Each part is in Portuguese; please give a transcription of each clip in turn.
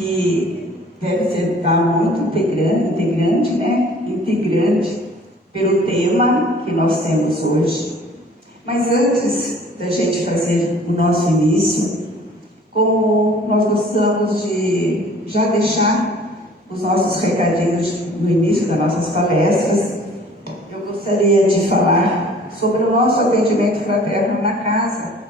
que deve ser muito integrante, né? Integrante pelo tema que nós temos hoje. Mas antes da gente fazer o nosso início, como nós gostamos de já deixar os nossos recadinhos no início das nossas palestras, eu gostaria de falar sobre o nosso atendimento fraterno na casa.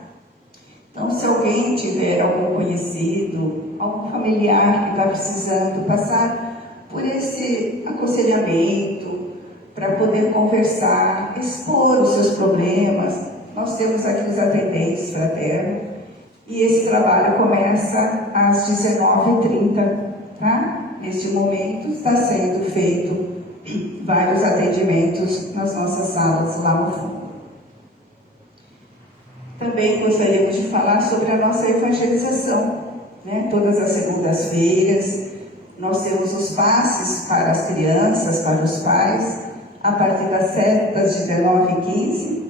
Então, se alguém tiver algum conhecido, algum familiar que está precisando passar por esse aconselhamento, para poder conversar, expor os seus problemas, nós temos aqui os atendentes fraternos, e esse trabalho começa às 19h30, tá? Neste momento está sendo feito vários atendimentos nas nossas salas lá no fundo. Também gostaríamos de falar sobre a nossa evangelização, né? Todas as segundas-feiras nós temos os passes para as crianças, para os pais, a partir das 19h15,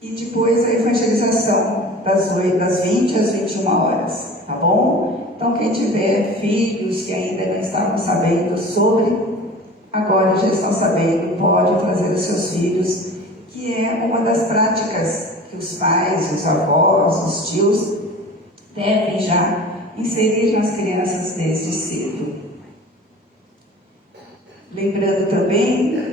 e depois a evangelização das 20 às 21 horas, tá bom? Então, quem tiver filhos que ainda não estavam sabendo sobre, agora já estão sabendo, pode trazer os seus filhos, que é uma das práticas que os pais, os avós, os tios devem já inserir nas crianças desde cedo. Lembrando também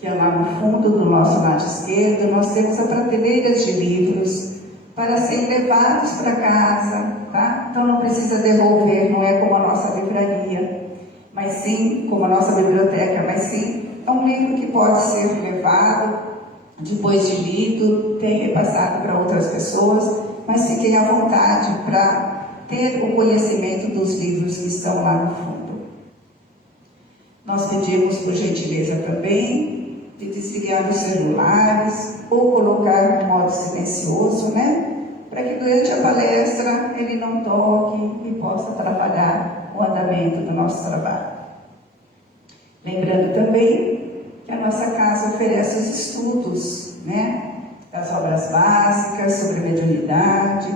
que lá no fundo do nosso lado esquerdo nós temos a prateleira de livros para serem levados para casa, tá? Então não precisa devolver, não é como a nossa livraria, mas sim como a nossa biblioteca, mas sim é um livro que pode ser levado depois de lido, tem repassado para outras pessoas, mas fiquem à vontade para ter o conhecimento dos livros que estão lá no fundo. Nós pedimos, por gentileza também, de desligar os celulares ou colocar no modo silencioso, né? Para que durante a palestra ele não toque e possa atrapalhar o andamento do nosso trabalho. Lembrando também que a nossa casa oferece os estudos, né? Das obras básicas, sobre mediunidade.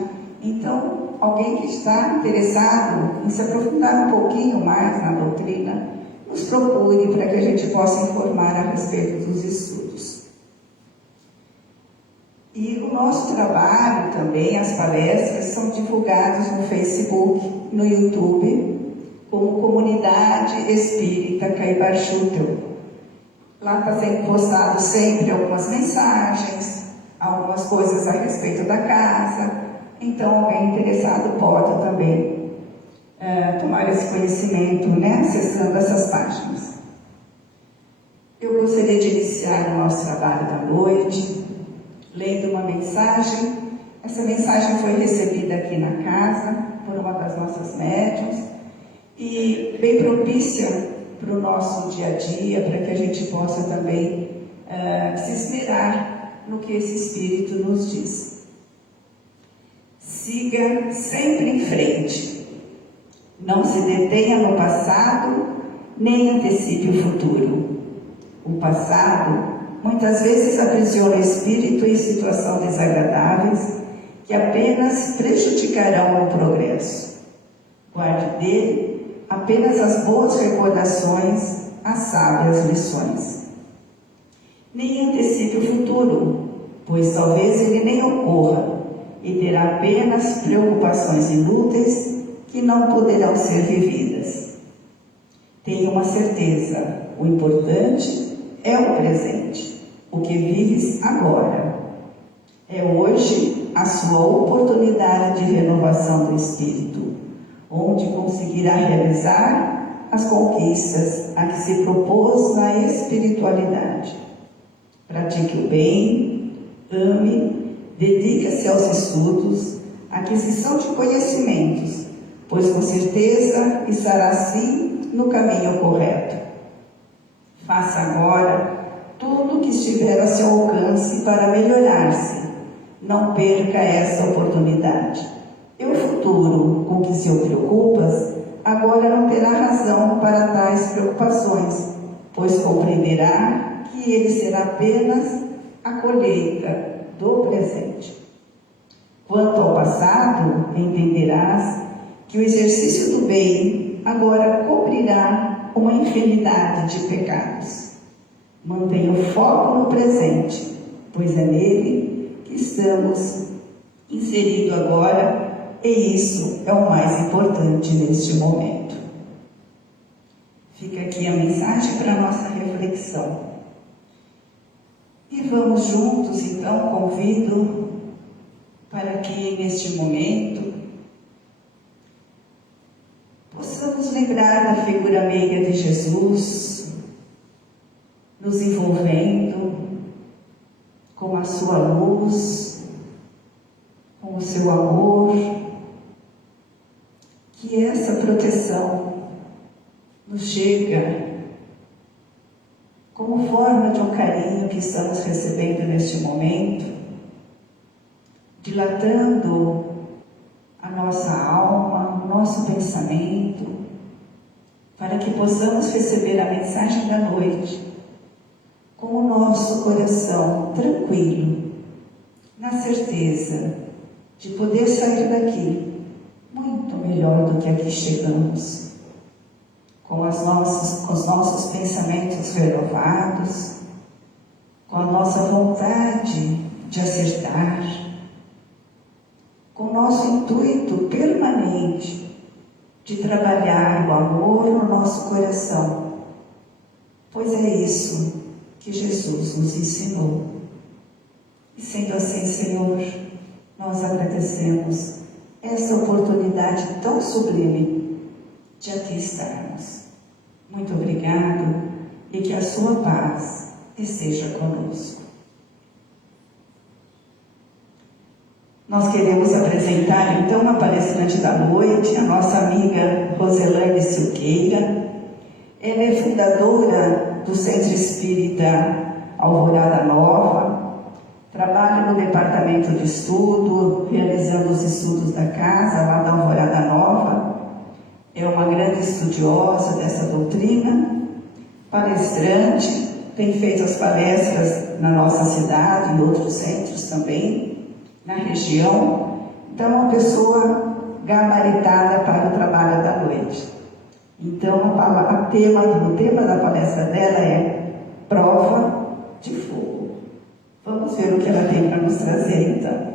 Então, alguém que está interessado em se aprofundar um pouquinho mais na doutrina, nos procure para que a gente possa informar a respeito dos estudos. E o nosso trabalho também, as palestras, são divulgadas no Facebook, no YouTube, como Comunidade Espírita Caibar Schutel. Lá está sendo postado sempre algumas mensagens, algumas coisas a respeito da casa. Então, alguém interessado pode também tomar esse conhecimento, né, acessando essas páginas. Eu gostaria de iniciar o nosso trabalho da noite lendo uma mensagem. Essa mensagem foi recebida aqui na casa por uma das nossas médiuns e bem propícia para o nosso dia a dia, para que a gente possa também se inspirar no que esse Espírito nos diz. Siga sempre em frente. Não se detenha no passado, nem antecipe o futuro. O passado muitas vezes aprisiona o espírito em situações desagradáveis que apenas prejudicarão o progresso. Guarde dele apenas as boas recordações, as sábias lições. Nem antecipe o futuro, pois talvez ele nem ocorra e terá apenas preocupações inúteis que não poderão ser vividas. Tenha uma certeza, o importante é o presente, o que vives agora. É hoje a sua oportunidade de renovação do espírito, onde conseguirá realizar as conquistas a que se propôs na espiritualidade. Pratique o bem, ame, dedique-se aos estudos, aquisição de conhecimentos, pois com certeza estará assim no caminho correto. Faça agora tudo o que estiver a seu alcance para melhorar-se. Não perca essa oportunidade. E o futuro com que se preocupas, agora não terá razão para tais preocupações, pois compreenderá que ele será apenas a colheita do presente. Quanto ao passado, entenderás que o exercício do bem agora cobrirá uma infinidade de pecados. Mantenha o foco no presente, pois é nele que estamos inseridos agora, e isso é o mais importante neste momento. Fica aqui a mensagem para a nossa reflexão. E vamos juntos, então, convido para que neste momento possamos lembrar da figura meiga de Jesus, nos envolvendo com a sua luz, com o seu amor, que essa proteção nos chega como forma de um carinho que estamos recebendo neste momento, dilatando a nossa alma, o nosso pensamento, para que possamos receber a mensagem da noite com o nosso coração tranquilo, na certeza de poder sair daqui muito melhor do que aqui chegamos, com os nossos pensamentos renovados, com a nossa vontade de acertar, com o nosso intuito permanente de trabalhar o amor no nosso coração, pois é isso que Jesus nos ensinou. E sendo assim, Senhor, nós agradecemos essa oportunidade tão sublime de aqui estarmos. Muito obrigado e que a sua paz esteja conosco. Nós queremos apresentar então a palestrante da noite, a nossa amiga Roselane Silqueira. Ela é fundadora do Centro Espírita Alvorada Nova, trabalha no departamento de estudo, realizando os estudos da casa lá da Alvorada Nova. É uma grande estudiosa dessa doutrina, palestrante, tem feito as palestras na nossa cidade, em outros centros também, na região. Então, é uma pessoa gabaritada para o trabalho da noite. Então, o tema da palestra dela é Prova de Fogo. Vamos ver o que ela tem para nos trazer, então.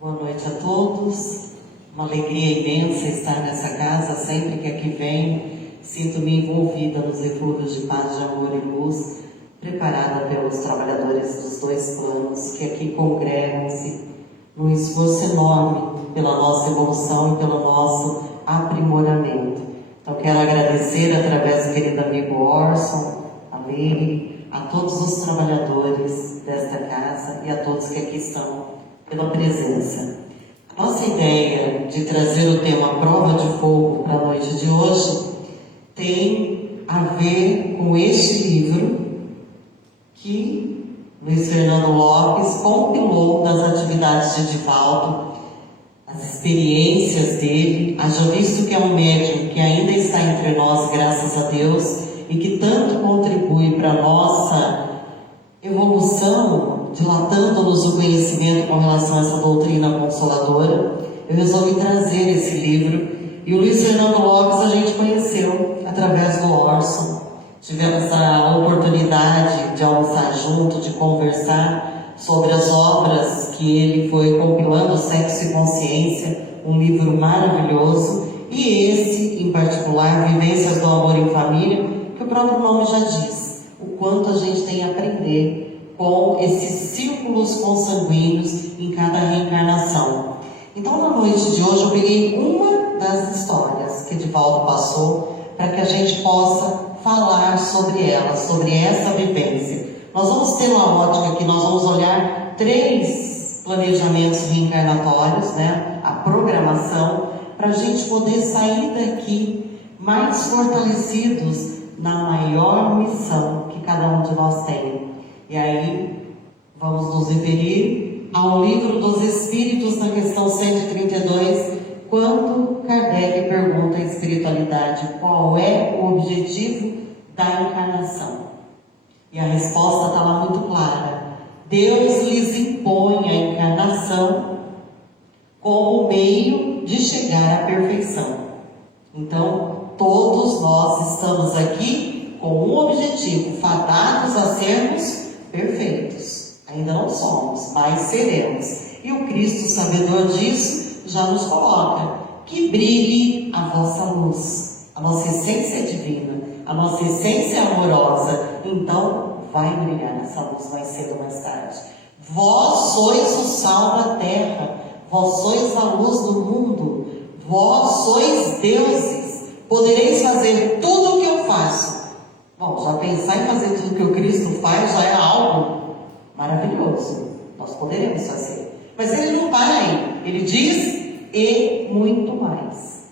Boa noite a todos, uma alegria imensa estar nessa casa. Sempre que aqui venho, sinto-me envolvida nos eflúvios de paz, de amor e luz, preparada pelos trabalhadores dos dois planos que aqui congregam-se num esforço enorme pela nossa evolução e pelo nosso aprimoramento. Então quero agradecer através do querido amigo Orson, a Leire, a todos os trabalhadores desta casa e a todos que aqui estão pela presença. A nossa ideia de trazer o tema Prova de Fogo para a noite de hoje tem a ver com este livro que Luiz Fernando Lopes compilou das atividades de Divaldo, as experiências dele. Haja visto que é um médium que ainda está entre nós, graças a Deus, e que tanto contribui para a nossa evolução, dilatando-nos o conhecimento com relação a essa doutrina consoladora. Eu resolvi trazer esse livro, e o Luiz Fernando Lopes a gente conheceu através do Orson. Tivemos a oportunidade de almoçar junto, de conversar sobre as obras que ele foi compilando, Sexo e Consciência, um livro maravilhoso, e esse, em particular, Vivências do Amor em Família, que o próprio nome já diz, o quanto a gente tem a aprender com esses círculos consanguíneos em cada reencarnação. Então, na noite de hoje, eu peguei uma das histórias que Divaldo passou para que a gente possa falar sobre ela, sobre essa vivência. Nós vamos ter uma ótica que nós vamos olhar 3 planejamentos reencarnatórios, né? A programação, para a gente poder sair daqui mais fortalecidos na maior missão que cada um de nós tem. E aí, vamos nos referir ao Livro dos Espíritos, na questão 132, quando Kardec pergunta à espiritualidade qual é o objetivo da encarnação. E a resposta está lá muito clara. Deus lhes impõe a encarnação como meio de chegar à perfeição. Então, todos nós estamos aqui com um objetivo, fadados a sermos perfeitos. Ainda não somos, mas seremos. E o Cristo, sabedor disso, já nos coloca: que brilhe a vossa luz. A nossa essência é divina, a nossa essência é amorosa. Então, vai brilhar essa luz mais cedo ou mais tarde. Vós sois o sal da terra, vós sois a luz do mundo, vós sois deuses. Podereis fazer tudo o que eu faço. Bom, já pensar em fazer tudo o que o Cristo faz já é algo maravilhoso. Nós poderemos fazer. Mas ele não para aí. Ele diz: e muito mais.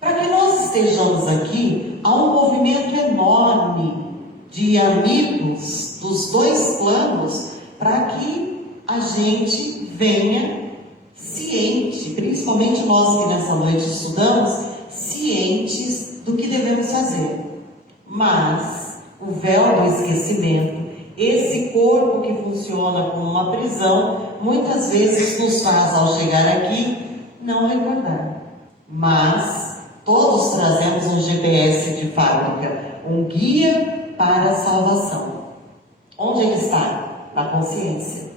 Para que nós estejamos aqui, há um movimento enorme de amigos dos dois planos para que a gente venha ciente, principalmente nós que nessa noite estudamos, cientes do que devemos fazer. Mas o véu do esquecimento, esse corpo que funciona como uma prisão, muitas vezes nos faz, ao chegar aqui, não recordar. Mas todos trazemos um GPS de fábrica, um guia para a salvação. Onde ele está? Na consciência.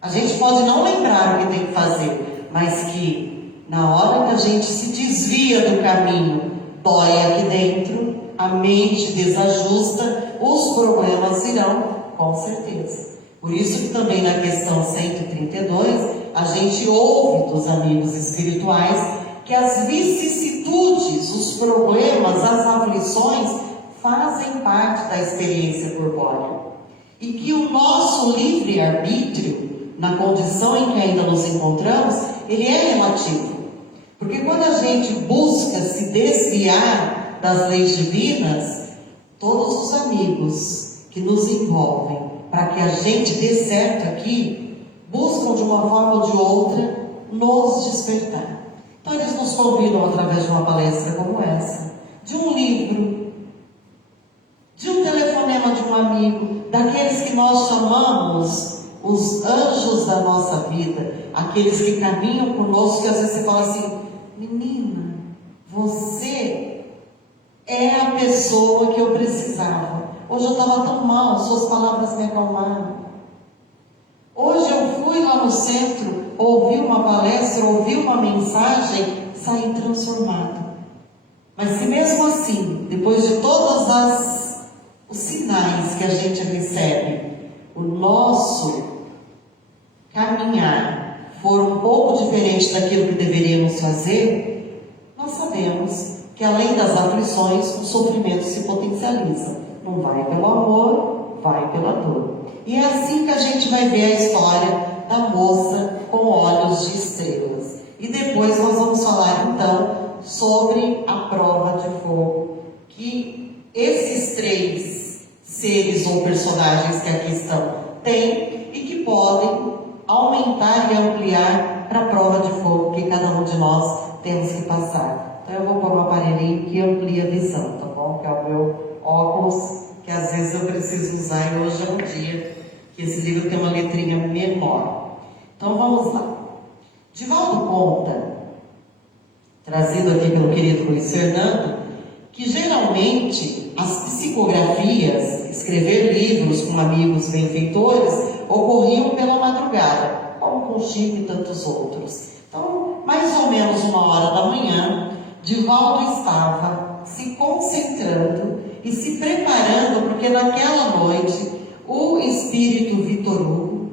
A gente pode não lembrar o que tem que fazer, mas que na hora que a gente se desvia do caminho, dói aqui dentro, a mente desajusta, os problemas virão, com certeza. Por isso que também na questão 132, a gente ouve dos amigos espirituais que as vicissitudes, os problemas, as aflições fazem parte da experiência corpórea. E que o nosso livre-arbítrio, na condição em que ainda nos encontramos, ele é relativo. Porque quando a gente busca se desviar das leis divinas, todos os amigos que nos envolvem para que a gente dê certo aqui, buscam de uma forma ou de outra nos despertar. Então eles nos convidam através de uma palestra como essa, de um livro, de um telefonema de um amigo, daqueles que nós chamamos os anjos da nossa vida, aqueles que caminham conosco, que às vezes você fala assim: menina, você é a pessoa que eu precisava. Hoje eu estava tão mal, suas palavras me acalmaram. Hoje eu fui lá no centro, ouvi uma palestra, ouvi uma mensagem, saí transformado. Mas se mesmo assim, depois de todos os sinais que a gente recebe, o nosso caminhar for um pouco diferente daquilo que deveríamos fazer, nós sabemos que além das aflições, o sofrimento se potencializa. Não vai pelo amor, vai pela dor. E é assim que a gente vai ver a história da moça com olhos de estrelas. E depois nós vamos falar então sobre a prova de fogo, que esses três seres ou personagens que aqui estão têm e que podem aumentar e ampliar para a prova de fogo que cada um de nós temos que passar. Então eu vou pôr um aparelhinho que amplia a visão, tá bom? Que é o meu óculos, que às vezes eu preciso usar, e hoje é um dia que esse livro tem uma letrinha menor. Então vamos lá. Divaldo conta, trazido aqui pelo querido Luiz Fernando, que geralmente as psicografias, escrever livros com amigos benfeitores, ocorriam pela madrugada, como com Chico e tantos outros. Então, mais ou menos 1h da manhã, Divaldo estava se concentrando e se preparando, porque naquela noite o espírito Vitor Hugo,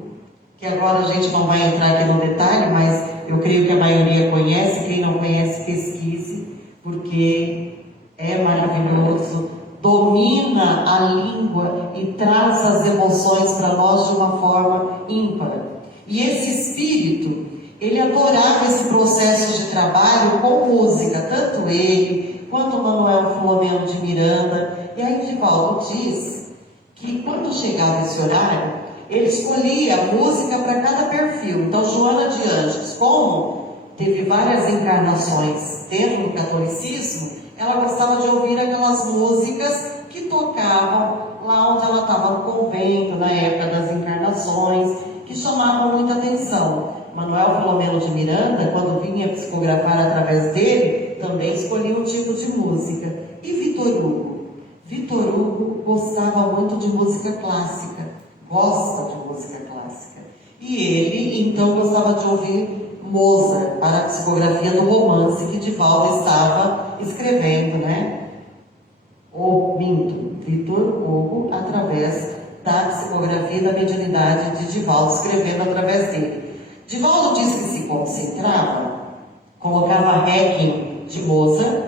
que agora a gente não vai entrar aqui no detalhe, mas eu creio que a maioria conhece, quem não conhece pesquise, porque é maravilhoso, domina a língua e traz as emoções para nós de uma forma ímpar. E esse espírito, ele adorava esse processo de trabalho com música, tanto ele quanto Manuel Filomeno de Miranda. E aí Divaldo diz que quando chegava esse horário, ele escolhia a música para cada perfil. Então, Joana de Ângeles, como teve várias encarnações dentro do catolicismo, ela gostava de ouvir aquelas músicas que tocavam lá onde ela estava no convento, na época das encarnações, que chamavam muita atenção. Manuel Filomeno de Miranda, quando vinha psicografar através dele, também escolhia um tipo de música. E Vitor Hugo? Vitor Hugo gostava muito de música clássica, gosta de música clássica. E ele, então, gostava de ouvir Mozart para a psicografia do romance que Divaldo estava escrevendo, né? Ou minto, Vitor Hugo, através da psicografia da mediunidade de Divaldo, escrevendo através dele. Divaldo disse que se concentrava, colocava Requiem de Mozart.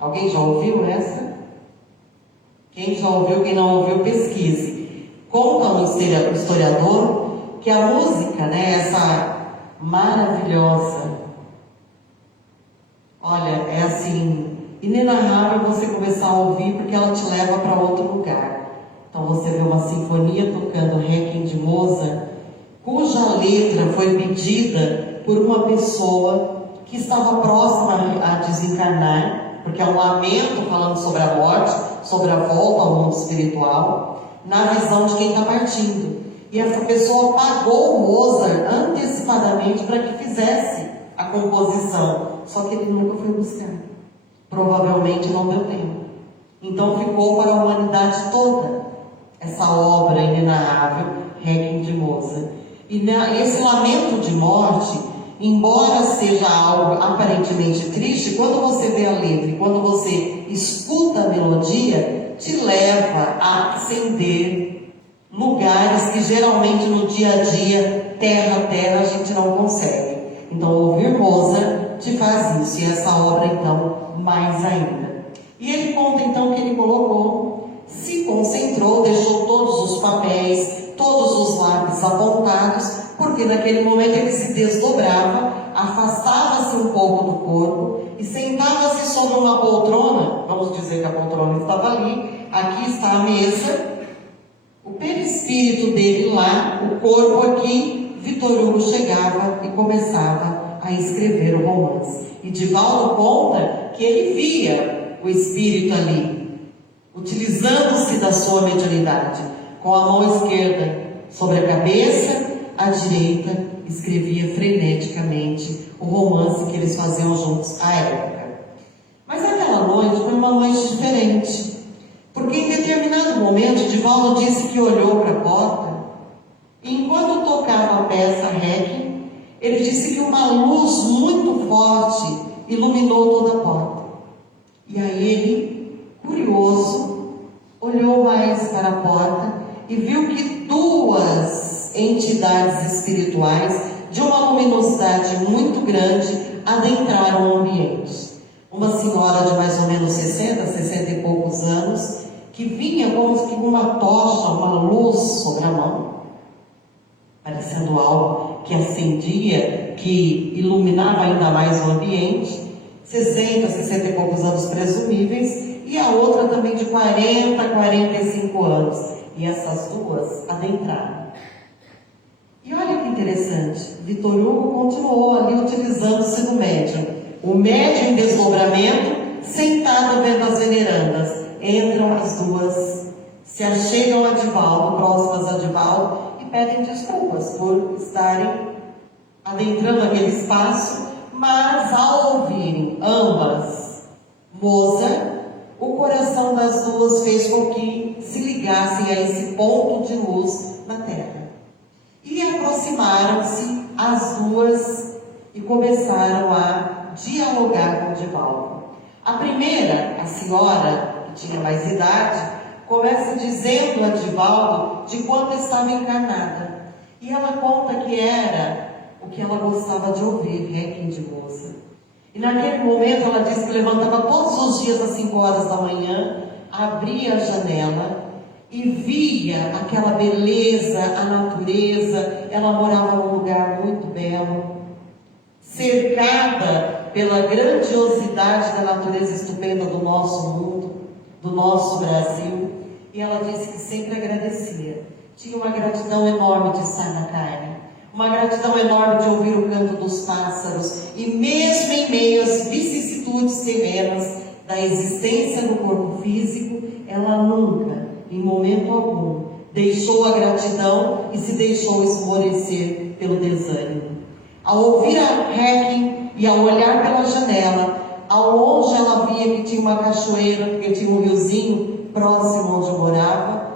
Alguém já ouviu essa? Quem já ouviu, quem não ouviu, pesquise. Conta um historiador que a música, né, essa maravilhosa, olha, é assim, inenarrável você começar a ouvir, porque ela te leva para outro lugar. Então você vê uma sinfonia tocando Requiem de Mozart, cuja letra foi pedida por uma pessoa que estava próxima a desencarnar, porque é um lamento falando sobre a morte, sobre a volta ao mundo espiritual, na visão de quem está partindo. E essa pessoa pagou Mozart antecipadamente para que fizesse a composição, só que ele nunca foi buscar. Provavelmente não deu tempo. Então ficou para a humanidade toda essa obra inenarrável, Requiem de Mozart. E esse lamento de morte, embora seja algo aparentemente triste, quando você vê a letra e quando você escuta a melodia, te leva a acender lugares que geralmente no dia a dia, terra a terra, a gente não consegue. Então ouvir Mozart te faz isso, e essa obra então mais ainda. E ele conta então que ele colocou, se concentrou, deixou todos os papéis, todos os lápis apontados, porque naquele momento ele se desdobrava, afastava-se um pouco do corpo e sentava-se sobre uma poltrona. Vamos dizer que a poltrona estava ali, aqui está a mesa, o perispírito dele lá, o corpo aqui. Vitor Hugo chegava e começava a escrever o romance. E Divaldo conta que ele via o espírito ali, utilizando-se da sua mediunidade. Com a mão esquerda sobre a cabeça, a direita escrevia freneticamente o romance que eles faziam juntos à época. Mas aquela noite foi uma noite diferente, porque em determinado momento Divaldo disse que olhou para a porta e enquanto tocava a peça Requiem, ele disse que uma luz muito forte iluminou toda a porta. E aí ele, curioso, olhou mais para a porta e viu que duas entidades espirituais de uma luminosidade muito grande adentraram o ambiente. Uma senhora de mais ou menos 60 e poucos anos, que vinha como que com uma tocha, uma luz sobre a mão, parecendo algo que acendia, que iluminava ainda mais o ambiente. 60 e poucos anos presumíveis, e a outra também de 45 anos. E essas duas adentraram. E olha que interessante, Vitor Hugo continuou ali utilizando-se do médium. O médium em desdobramento, sentado vendo as venerandas. Entram as duas, se achegam a Divaldo, próximas a Divaldo, e pedem desculpas por estarem adentrando aquele espaço, mas ao ouvirem ambas Mozart, o coração das duas fez com que se ligassem a esse ponto de luz na Terra. E aproximaram-se as duas e começaram a dialogar com Divaldo. A primeira, a senhora, que tinha mais idade, começa dizendo a Divaldo de quanto estava encarnada. E ela conta que era o que ela gostava de ouvir, Requiem de Mozart. E naquele momento ela disse que levantava todos os dias às 5 horas da manhã, abria a janela e via aquela beleza, a natureza. Ela morava num lugar muito belo, cercada pela grandiosidade da natureza estupenda do nosso mundo, do nosso Brasil. E ela disse que sempre agradecia. tinha uma gratidão enorme de estar na carne, uma gratidão enorme de ouvir o canto dos pássaros, e mesmo em meio às vicissitudes terrenas da existência no corpo físico, ela nunca, em momento algum, deixou a gratidão e se deixou esmorecer pelo desânimo. Ao ouvir a Requiem e ao olhar pela janela, ao longe ela via que tinha uma cachoeira, que tinha um riozinho próximo onde morava.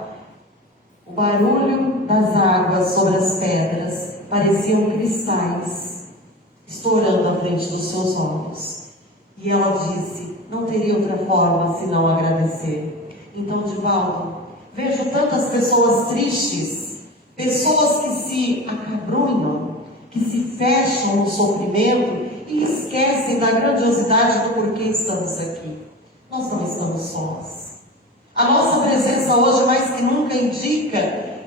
O barulho das águas sobre as pedras pareciam cristais estourando à frente dos seus olhos. E ela disse: não teria outra forma senão agradecer. Então, Divaldo, vejo tantas pessoas tristes, pessoas que se acabrunham, que se fecham no sofrimento e esquecem da grandiosidade do porquê estamos aqui. Nós não estamos sós. A nossa presença hoje, mais que nunca, indica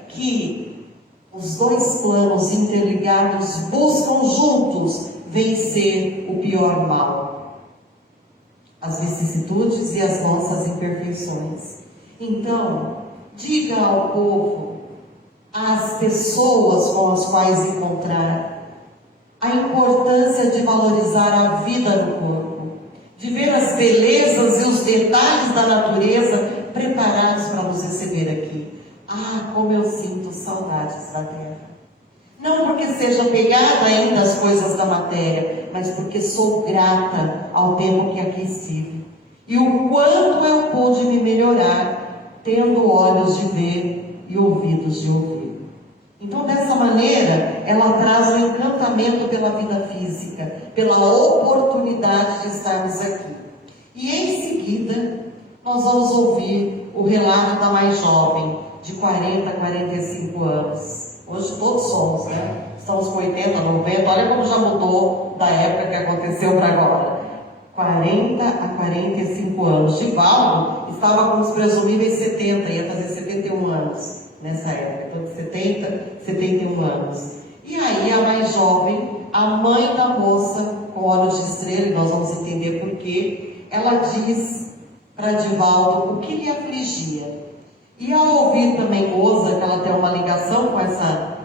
que os dois planos interligados buscam juntos vencer o pior mal, as vicissitudes e as nossas imperfeições. Então, diga ao povo, às pessoas com as quais encontrar, a importância de valorizar a vida no corpo, de ver as belezas e os detalhes da natureza preparados para nos receber aqui. Ah, como eu sinto saudades da terra. Não porque seja pegada ainda às coisas da matéria, mas porque sou grata ao tempo que aqui estive. E o quanto eu pude me melhorar, tendo olhos de ver e ouvidos de ouvir. Então, dessa maneira, ela traz um encantamento pela vida física, pela oportunidade de estarmos aqui. E em seguida, nós vamos ouvir o relato da mais jovem, de 40 a 45 anos. Hoje todos somos, né? Estamos com 80, 90, olha como já mudou da época que aconteceu para agora. 40 a 45 anos. Divaldo estava com os presumíveis 70, ia fazer 71 anos nessa época. Então, de 70, 71 anos. E aí, a mais jovem, a mãe da moça com olhos de estrela, e nós vamos entender por quê, ela diz para Divaldo o que lhe afligia. E ao ouvir também Moza, que ela tem uma ligação com essa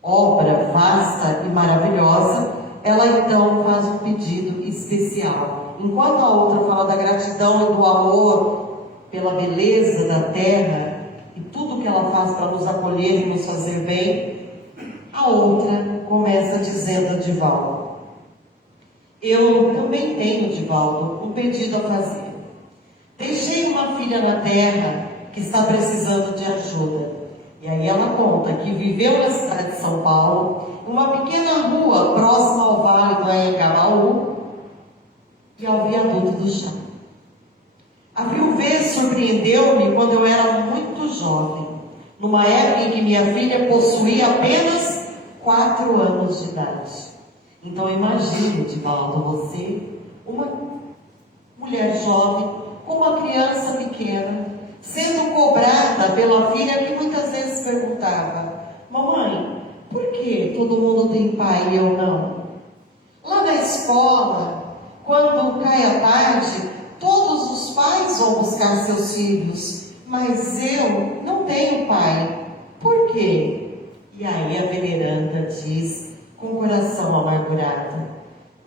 obra vasta e maravilhosa, ela então faz um pedido especial. Enquanto a outra fala da gratidão e do amor pela beleza da terra e tudo que ela faz para nos acolher e nos fazer bem, a outra começa dizendo a Divaldo: eu também tenho, Divaldo, um pedido a fazer. Deixei uma filha na terra que está precisando de ajuda. E aí ela conta que viveu na cidade de São Paulo, uma pequena rua próxima ao vale do Anhangabaú e ao viaduto do chá. A viuvez surpreendeu-me quando eu era muito jovem, numa época em que minha filha possuía apenas 4 anos de idade. Então imagine, Divaldo, você, uma mulher jovem, com uma criança pequena, sendo cobrada pela filha que muitas vezes perguntava: mamãe, por que todo mundo tem pai e eu não? Lá na escola, quando cai a tarde, todos os pais vão buscar seus filhos, mas eu não tenho pai. Por quê? E aí a veneranda diz, com o coração amargurado: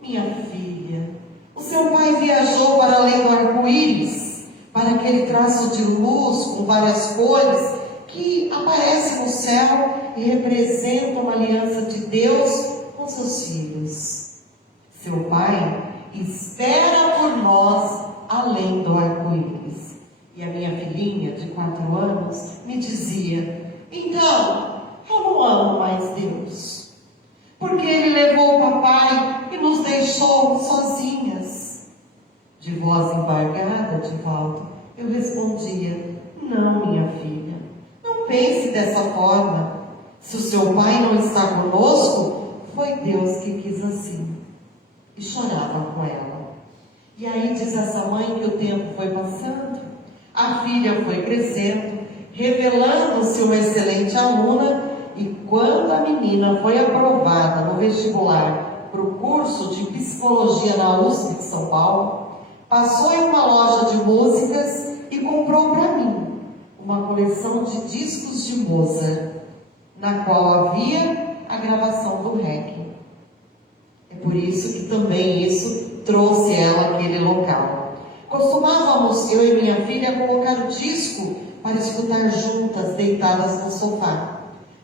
minha filha, o seu pai viajou para além do arco-íris, para aquele traço de luz com várias cores que aparece no céu e representa uma aliança de Deus com seus filhos. Seu pai espera por nós além do arco-íris. E a minha filhinha, de 4 anos, me dizia: então, eu não amo mais Deus, porque Ele levou o papai e nos deixou sozinhas. De voz embargada, Divaldo, eu respondia: não, minha filha, não pense dessa forma. Se o seu pai não está conosco, foi Deus que quis assim. E chorava com ela. E aí diz essa mãe que o tempo foi passando, a filha foi crescendo, revelando-se uma excelente aluna, e quando a menina foi aprovada no vestibular para o curso de psicologia na USP de São Paulo, passou em uma loja de músicas e comprou para mim uma coleção de discos de Mozart, na qual havia a gravação do REC. É por isso que também isso trouxe ela àquele local. Costumávamos, eu e minha filha, colocar o disco para escutar juntas, deitadas no sofá.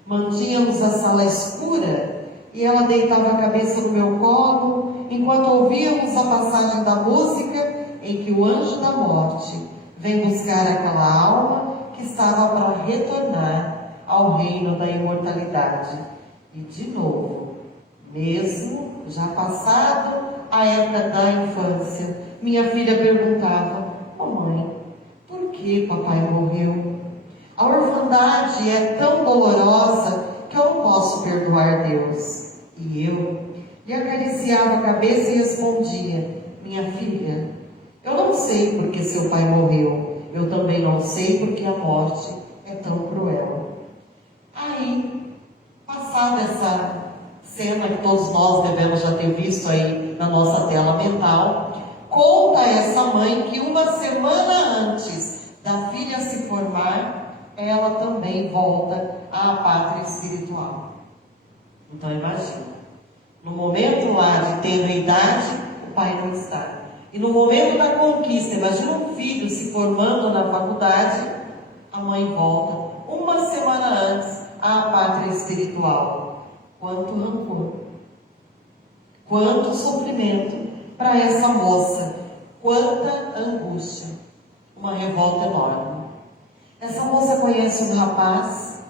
Mantínhamos a sala escura e ela deitava a cabeça no meu colo, enquanto ouvíamos a passagem da música em que o anjo da morte vem buscar aquela alma que estava para retornar ao reino da imortalidade. E de novo, mesmo já passado a época da infância, minha filha perguntava: mãe, por que papai morreu? A orfandade é tão dolorosa que eu não posso perdoar Deus. E eu lhe acariciava a cabeça e respondia: minha filha, eu não sei por que seu pai morreu. Eu também não sei por que a morte é tão cruel. Aí, passada essa cena que todos nós devemos já ter visto aí na nossa tela mental, conta essa mãe que uma semana antes da filha se formar, ela também volta à pátria espiritual. Então imagina, no momento lá de tenuidade, o pai não está. E no momento da conquista, imagina um filho se formando na faculdade, a mãe volta uma semana antes à pátria espiritual. Quanto rancor, quanto sofrimento para essa moça, quanta angústia, uma revolta enorme. Essa moça conhece um rapaz,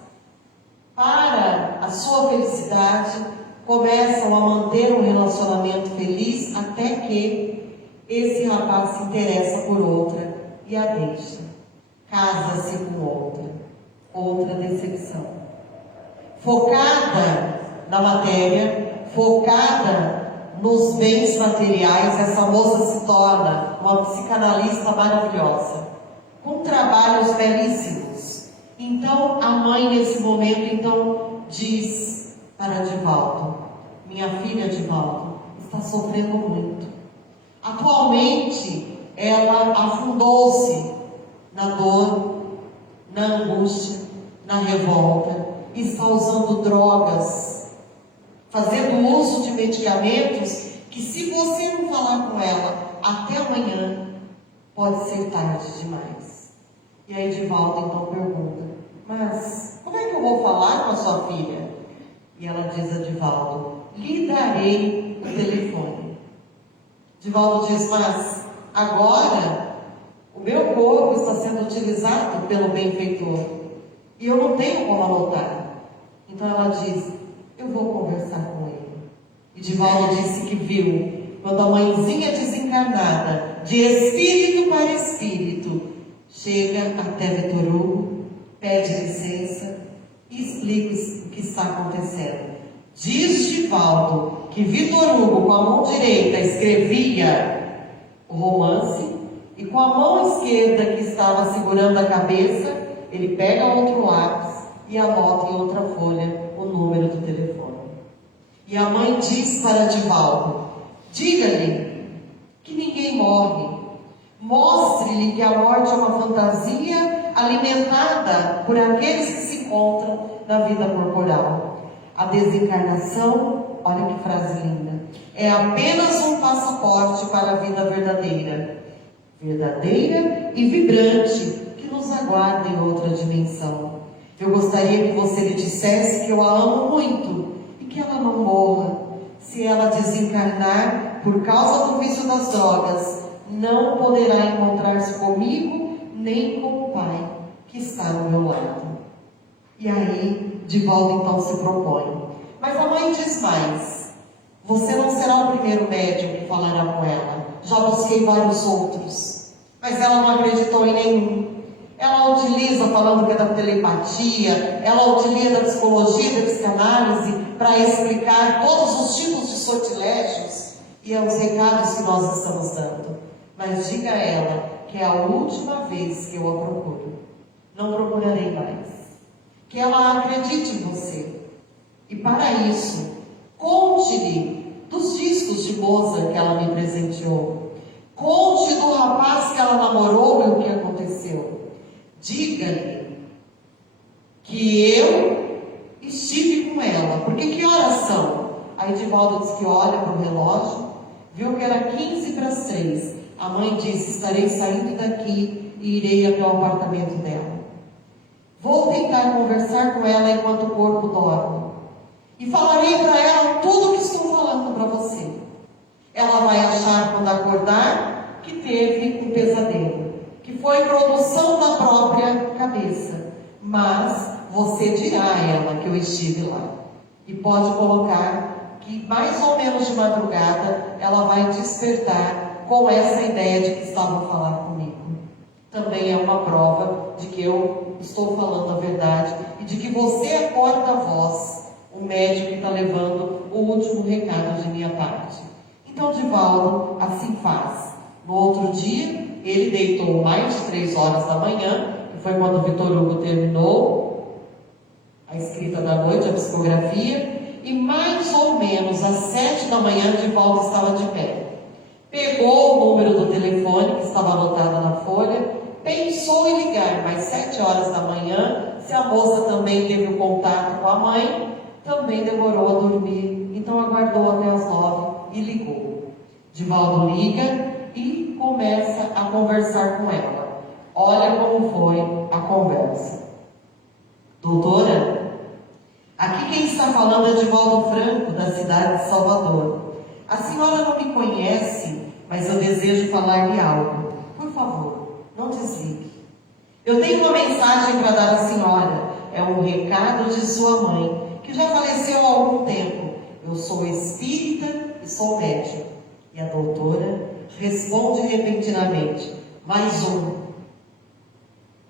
para a sua felicidade, começam a manter um relacionamento feliz até que esse rapaz se interessa por outra e a deixa. Casa-se com outra decepção. Focada na matéria, focada nos bens materiais, essa moça se torna uma psicanalista maravilhosa, com trabalhos belíssimos. Então, a mãe nesse momento, diz para Divaldo: minha filha Divaldo está sofrendo muito. Atualmente, ela afundou-se na dor, na angústia, na revolta, e está usando drogas, fazendo uso de medicamentos que, se você não falar com ela até amanhã, pode ser tarde demais. E aí Divaldo então pergunta: mas como é que eu vou falar com a sua filha? E ela diz a Divaldo: lhe darei o telefone. Divaldo diz: mas agora o meu corpo está sendo utilizado pelo benfeitor e eu não tenho como anotar. Então ela diz: eu vou conversar com ele. E Divaldo disse que viu quando a mãezinha desencarnada, de espírito para espírito, chega até Vitor Hugo, pede licença e explica o que está acontecendo. Diz Divaldo que Vitor Hugo, com a mão direita, escrevia o romance, e com a mão esquerda, que estava segurando a cabeça, ele pega outro lápis e anota em outra folha o número do telefone. E a mãe diz para Divaldo: diga-lhe que ninguém morre. Mostre-lhe que a morte é uma fantasia alimentada por aqueles que se encontram na vida corporal. A desencarnação, olha que frase linda, é apenas um passaporte para a vida verdadeira e vibrante, que nos aguarda em outra dimensão. Eu gostaria que você lhe dissesse que eu a amo muito e que ela não morra. Se ela desencarnar por causa do vício das drogas, não poderá encontrar-se comigo nem com o Pai que está ao meu lado. E aí Divaldo então se propõe. Mas a mãe diz mais: você não será o primeiro médium que falará com ela. Já busquei vários outros, mas ela não acreditou em nenhum. Ela utiliza, falando que é da telepatia, ela utiliza a psicologia, da psicanálise, para explicar todos os tipos de sortilégios e os recados que nós estamos dando. Mas diga a ela que é a última vez que eu a procuro. Não procurarei mais. Que ela acredite em você. E para isso, conte-lhe dos discos de Mozart que ela me presenteou. Conte do rapaz que ela namorou e o que aconteceu. Diga-lhe que eu estive com ela. Porque que horas são? Aí Divaldo diz que olha para o relógio, viu que era 15 para as 3. A mãe disse: estarei saindo daqui e irei até o apartamento dela. Vou tentar conversar com ela enquanto o corpo dorme. E falarei para ela tudo o que estou falando para você. Ela vai achar, quando acordar, que teve um pesadelo, que foi produção da própria cabeça. Mas você dirá a ela que eu estive lá. E pode colocar que mais ou menos de madrugada ela vai despertar com essa ideia de que estava a falar comigo. Também é uma prova de que eu estou falando a verdade e de que você é porta-voz, o médico que está levando o último recado de minha parte. Então Divaldo assim faz. No outro dia, ele deitou mais de 3 horas da manhã, que foi quando o Vitor Hugo terminou a escrita da noite, a psicografia, e mais ou menos às 7 da manhã Divaldo estava de pé. Pegou o número do telefone que estava anotado na folha, pensou em ligar, mas 7 horas da manhã, se a moça também teve o contato com a mãe, também demorou a dormir, então aguardou até as 9 e ligou. Divaldo liga e começa a conversar com ela. Olha como foi a conversa. Doutora, aqui quem está falando é Divaldo Franco, da cidade de Salvador. A senhora não me conhece, mas eu desejo falar-lhe algo. Por favor, não desligue. Eu tenho uma mensagem para dar à senhora. É um recado de sua mãe, que já faleceu há algum tempo. Eu sou espírita e sou médium. E a doutora responde repentinamente: mais um.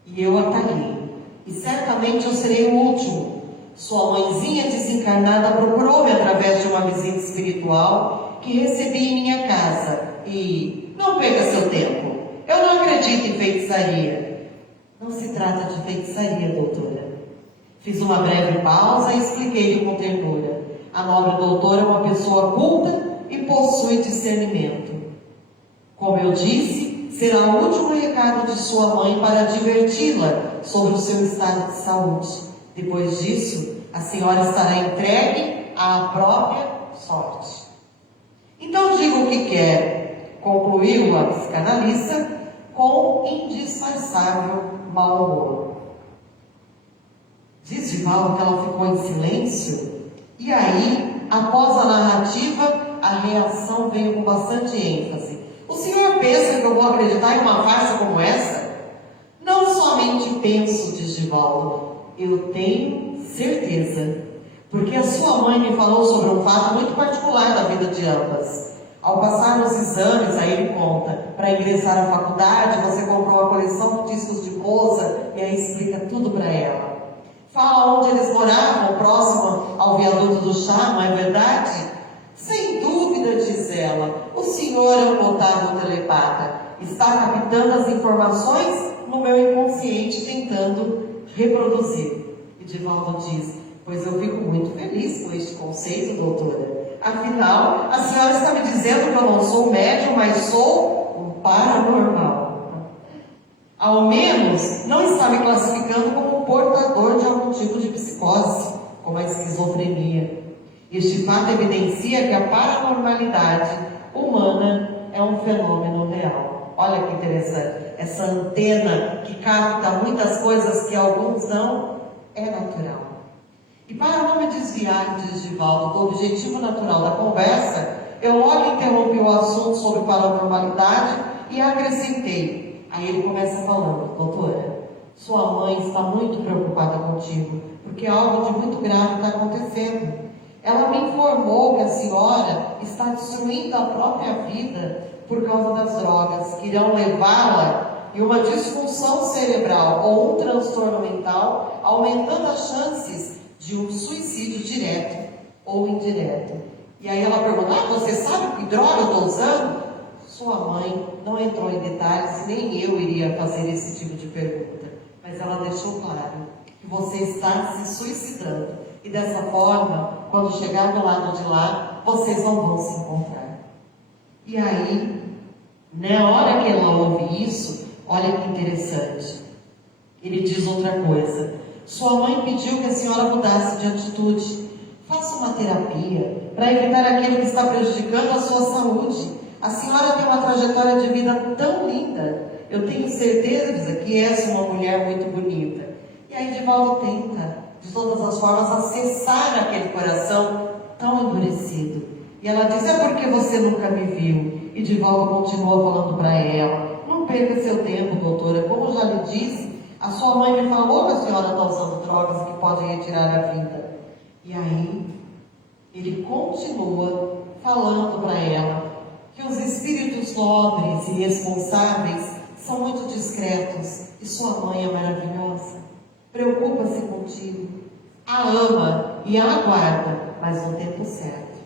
E eu atalhei. E certamente eu serei o último. Sua mãezinha desencarnada procurou-me através de uma visita espiritual que recebi em minha casa. E não perca seu tempo. Eu não acredito em feitiçaria. Não se trata de feitiçaria, doutora. Fiz uma breve pausa e expliquei-lhe com ternura. A nobre doutora é uma pessoa culta e possui discernimento. Como eu disse, será o último recado de sua mãe para adverti-la sobre o seu estado de saúde. Depois disso, a senhora estará entregue à própria sorte. Então diga o que quer, concluiu a psicanalista com indisfarçável mau humor. Diz Divaldo que ela ficou em silêncio, e aí, após a narrativa, a reação veio com bastante ênfase. O senhor pensa que eu vou acreditar em uma farsa como essa? Não somente penso, diz Divaldo, eu tenho certeza, porque a sua mãe me falou sobre um fato muito particular da vida de ambas. Ao passar nos exames, aí ele conta, para ingressar na faculdade, você comprou uma coleção de discos de Mozart e aí explica tudo para ela. Fala onde eles moravam, próximo ao viaduto do chá, não é verdade? Sem dúvida, diz ela, o senhor é um notável telepata. Está captando as informações no meu inconsciente, tentando reproduzir. E Divaldo diz: pois eu fico muito feliz com este conceito, doutora. Afinal, a senhora está me dizendo que eu não sou médium, mas sou um paranormal. Ao menos, não está me classificando como portador de algum tipo de psicose, como a esquizofrenia. Este fato evidencia que a paranormalidade humana é um fenômeno real. Olha que interessante. Essa antena que capta muitas coisas que alguns não, é natural. E para não me desviar, diz Divaldo, do objetivo natural da conversa, eu logo interrompi o assunto sobre paranormalidade e acrescentei. Aí ele começa falando: doutora, sua mãe está muito preocupada contigo, porque algo de muito grave está acontecendo. Ela me informou que a senhora está destruindo a própria vida por causa das drogas, que irão levá-la em uma disfunção cerebral ou um transtorno mental, aumentando as chances de um suicídio direto ou indireto. E aí ela pergunta: você sabe que droga eu estou usando? Sua mãe não entrou em detalhes, nem eu iria fazer esse tipo de pergunta, mas ela deixou claro que você está se suicidando. E dessa forma, quando chegar do lado de lá, vocês não vão se encontrar. E aí, na hora que ela ouve isso, olha que interessante. Ele diz outra coisa: Sua mãe pediu que a senhora mudasse de atitude. Faça uma terapia para evitar aquilo que está prejudicando a sua saúde. A senhora tem uma trajetória de vida tão linda. Eu tenho certeza que és uma mulher muito bonita. E aí Divaldo tenta, de todas as formas, acessar aquele coração tão endurecido. E ela diz: é porque você nunca me viu. E Divaldo continua falando para ela: não perca seu tempo, doutora. Como eu já lhe disse, a sua mãe me falou que a senhora está usando drogas que podem retirar a vida. E aí, ele continua falando para ela que os espíritos nobres e responsáveis são muito discretos e sua mãe é maravilhosa. Preocupa-se contigo, a ama e a aguarda, mas no tempo certo.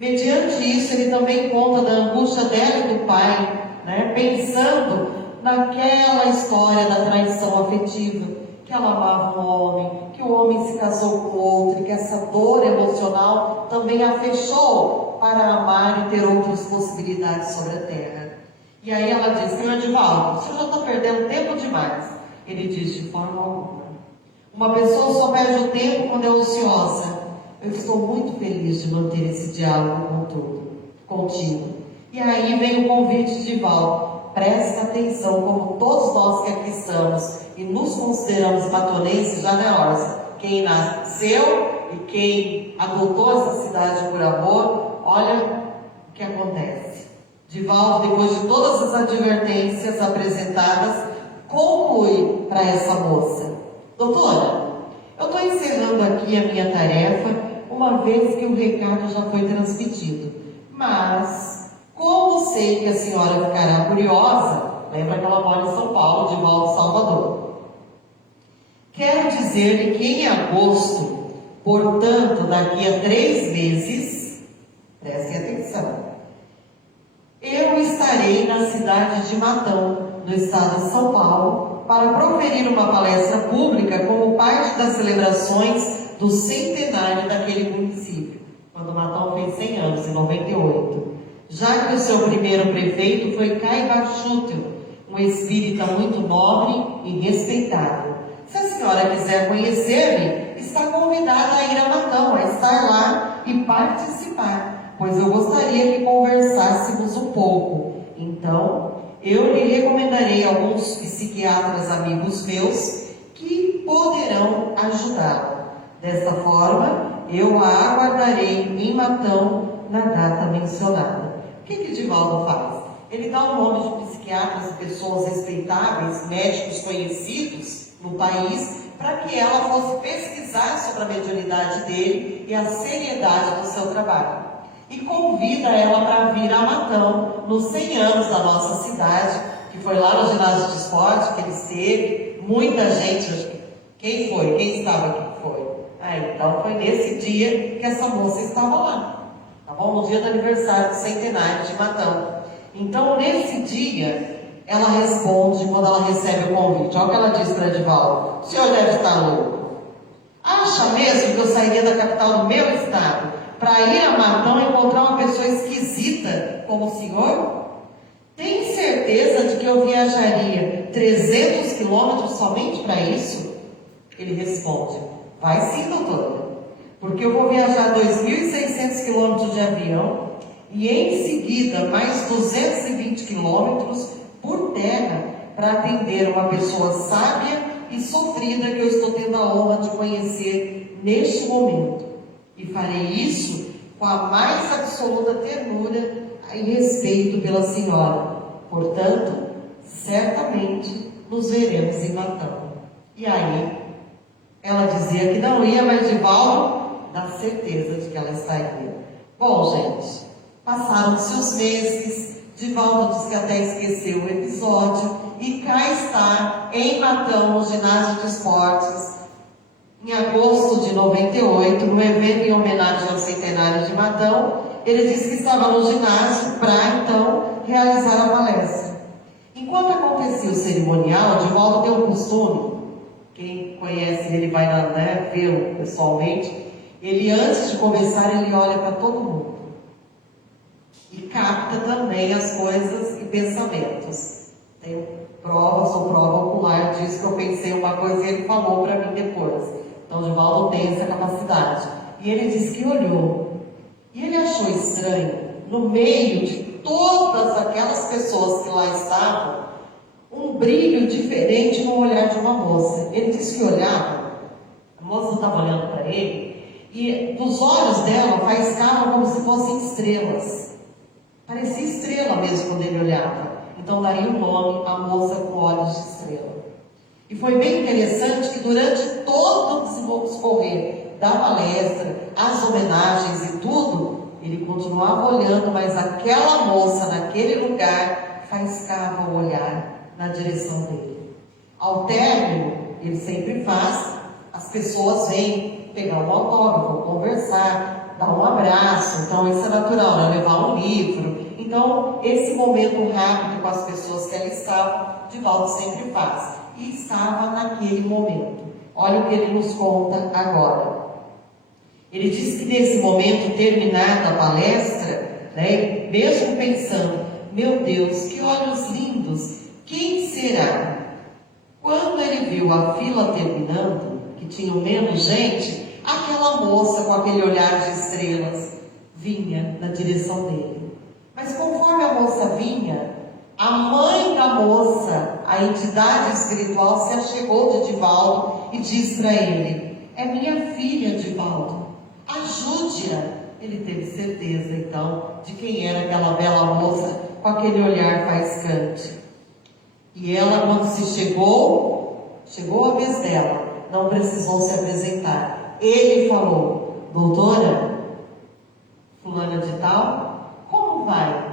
Mediante isso, ele também conta da angústia dela e do pai, pensando naquela história da traição afetiva, que ela amava um homem, que o homem se casou com outro, e que essa dor emocional também a fechou para amar e ter outras possibilidades sobre a terra. E aí ela diz: senhor Divaldo, o senhor já está perdendo tempo demais. Ele diz: de forma alguma. Uma pessoa só perde o tempo quando é ociosa. Eu estou muito feliz de manter esse diálogo contigo. E aí vem o convite de Divaldo: presta atenção, como todos nós que aqui estamos e nos consideramos matonenses, generosa. Quem nasceu e quem adotou essa cidade por amor, olha o que acontece. Divaldo, depois de todas as advertências apresentadas, conclui para essa moça: doutora, eu estou encerrando aqui a minha tarefa, uma vez que o recado já foi transmitido. Mas, como sei que a senhora ficará curiosa, lembra que ela mora em São Paulo, Divaldo, Salvador. Quero dizer-lhe que em agosto, portanto, daqui a 3 meses, prestem atenção, eu estarei na cidade de Matão, no estado de São Paulo, para proferir uma palestra pública como parte das celebrações do centenário daquele município, quando Matão fez 100 anos, em 98. Já que o seu primeiro prefeito foi Caiba Chútil, um espírita muito nobre e respeitável. Se a senhora quiser conhecer-me, está convidada a ir a Matão, a estar lá e participar, pois eu gostaria que conversássemos um pouco. Então, eu lhe recomendarei alguns psiquiatras amigos meus que poderão ajudá-la. Desta forma, eu a aguardarei em Matão na data mencionada. O que Divaldo faz? Ele dá o nome de psiquiatras e pessoas respeitáveis, médicos conhecidos no país, para que ela fosse pesquisar sobre a mediunidade dele e a seriedade do seu trabalho. E convida ela para vir a Matão, nos 100 anos da nossa cidade, que foi lá no ginásio de esporte que ele esteve, muita gente. Quem foi? Quem estava aqui? Foi. Então foi nesse dia que essa moça estava lá, tá bom? No dia do aniversário do centenário de Matão. Então, nesse dia, ela responde quando ela recebe o convite. Olha o que ela diz para Divaldo: o senhor deve estar louco. Acha mesmo que eu sairia da capital do meu estado para ir a Matão e encontrar uma pessoa esquisita como o senhor? Tem certeza de que eu viajaria 300 quilômetros somente para isso? Ele responde: vai sim, doutora, porque eu vou viajar 2.600 quilômetros de avião e em seguida mais 220 quilômetros por terra para atender uma pessoa sábia e sofrida que eu estou tendo a honra de conhecer neste momento. E farei isso com a mais absoluta ternura e respeito pela senhora. Portanto, certamente nos veremos em Matão. E aí, ela dizia que não ia, mas Divaldo dá certeza de que ela estaria. Bom, gente, passaram-se os meses, Divaldo diz que até esqueceu o episódio, e cá está, em Matão, no ginásio de esportes, em agosto de 98, no evento em homenagem ao centenário de Matão. Ele disse que estava no ginásio para, então, realizar a palestra. Enquanto acontecia o cerimonial, Divaldo tem um costume, quem conhece ele vai vê-lo pessoalmente, ele, antes de começar, ele olha para todo mundo e capta também as coisas e pensamentos. Tenho prova, sou prova ocular disso, que eu pensei uma coisa e ele falou para mim depois. Então, o Divaldo tem essa capacidade. E ele disse que olhou. E ele achou estranho, no meio de todas aquelas pessoas que lá estavam, um brilho diferente no olhar de uma moça. Ele disse que olhava, a moça estava olhando para ele, e dos olhos dela faiscavam como se fossem estrelas. Parecia estrela mesmo quando ele olhava. Então daria o nome a moça com olhos de estrela. E foi bem interessante que durante todo o desenvolver da palestra, as homenagens e tudo, ele continuava olhando, mas aquela moça naquele lugar faiscava o olhar na direção dele. Ao término, ele sempre faz, as pessoas vêm pegar um autógrafo, conversar, dar um abraço. Então isso é natural, né? Levar um livro. Então esse momento rápido com as pessoas que ali estavam, Divaldo sempre faz. E estava naquele momento. Olha o que ele nos conta agora. Ele diz que nesse momento, terminada a palestra, né, mesmo pensando, meu Deus, que olhos lindos, quem será? Quando ele viu a fila terminando, que tinha menos gente, aquela moça com aquele olhar de estrelas vinha na direção dele. Mas conforme a moça vinha, a mãe da moça, a entidade espiritual, se achegou de Divaldo e diz para ele, é minha filha, Divaldo, ajude-a. Ele teve certeza então de quem era aquela bela moça com aquele olhar faiscante. E ela, quando chegou a vez dela, não precisou se apresentar. Ele falou, doutora, fulana de tal, como vai?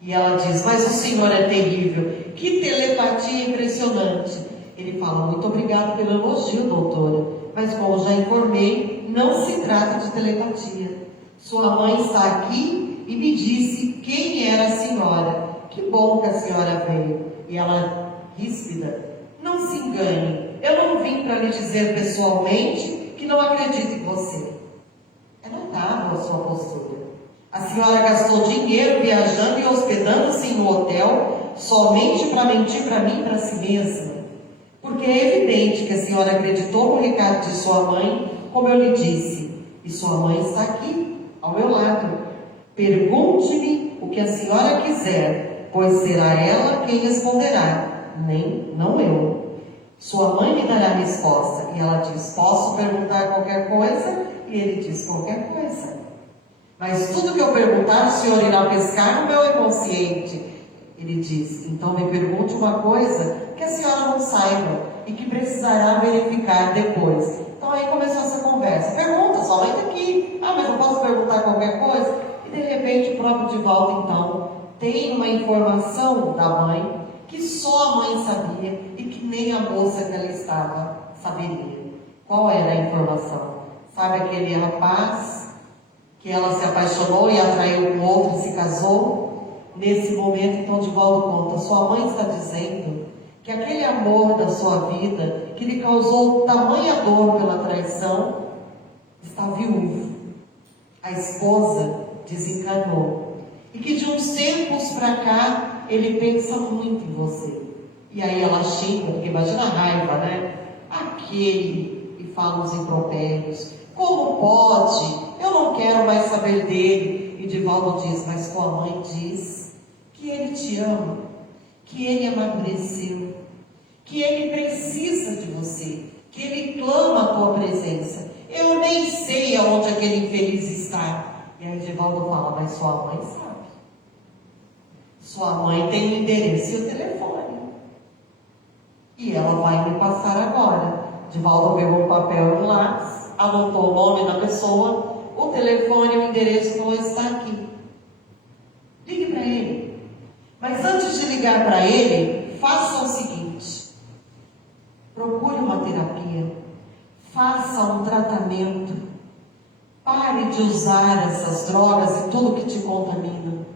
E ela diz, mas o senhor é terrível, que telepatia impressionante. Ele fala, muito obrigado pelo elogio, doutora, mas como já informei, não se trata de telepatia. Sua mãe está aqui e me disse quem era a senhora. Que bom que a senhora veio. E ela, ríspida, não se engane, eu não vim para lhe dizer pessoalmente que não acredito em você. É notável a sua postura. A senhora gastou dinheiro viajando e hospedando-se no hotel somente para mentir para mim e para si mesma. Porque é evidente que a senhora acreditou no recado de sua mãe, como eu lhe disse. E sua mãe está aqui, ao meu lado. Pergunte-me o que a senhora quiser, pois será ela quem responderá, não eu. Sua mãe me dará a resposta. E ela diz, posso perguntar qualquer coisa? E ele diz, qualquer coisa. Mas tudo que eu perguntar, o senhor irá pescar no meu inconsciente. Ele diz, então me pergunte uma coisa que a senhora não saiba e que precisará verificar depois. Então aí começou essa conversa. Pergunta, sua mãe está aqui. Ah, mas eu posso perguntar qualquer coisa? E de repente o próprio Divaldo então tem uma informação da mãe que só a mãe sabia e que nem a moça que ela estava saberia. Qual era a informação? Sabe aquele rapaz que ela se apaixonou e atraiu com outro e se casou? Nesse momento, então, Divaldo conta, sua mãe está dizendo que aquele amor da sua vida, que lhe causou tamanha dor pela traição, está viúvo. A esposa desencanou. E que de uns tempos para cá, ele pensa muito em você. E aí ela xinga, porque imagina a raiva, né? Aquele, e fala os impropérios. Como pode? Eu não quero mais saber dele. E Divaldo diz, mas sua mãe diz que ele te ama, que ele amadureceu, que ele precisa de você, que ele clama a tua presença. Eu nem sei aonde aquele infeliz está. E aí Divaldo fala, mas sua mãe sabe. Sua mãe tem o endereço e o telefone. E ela vai me passar agora. Divaldo pegou um papel e um lápis, anotou o nome da pessoa, o telefone e o endereço, falou, está aqui. Ligue para ele. Mas antes de ligar para ele, faça o seguinte. Procure uma terapia. Faça um tratamento. Pare de usar essas drogas e tudo que te contamina.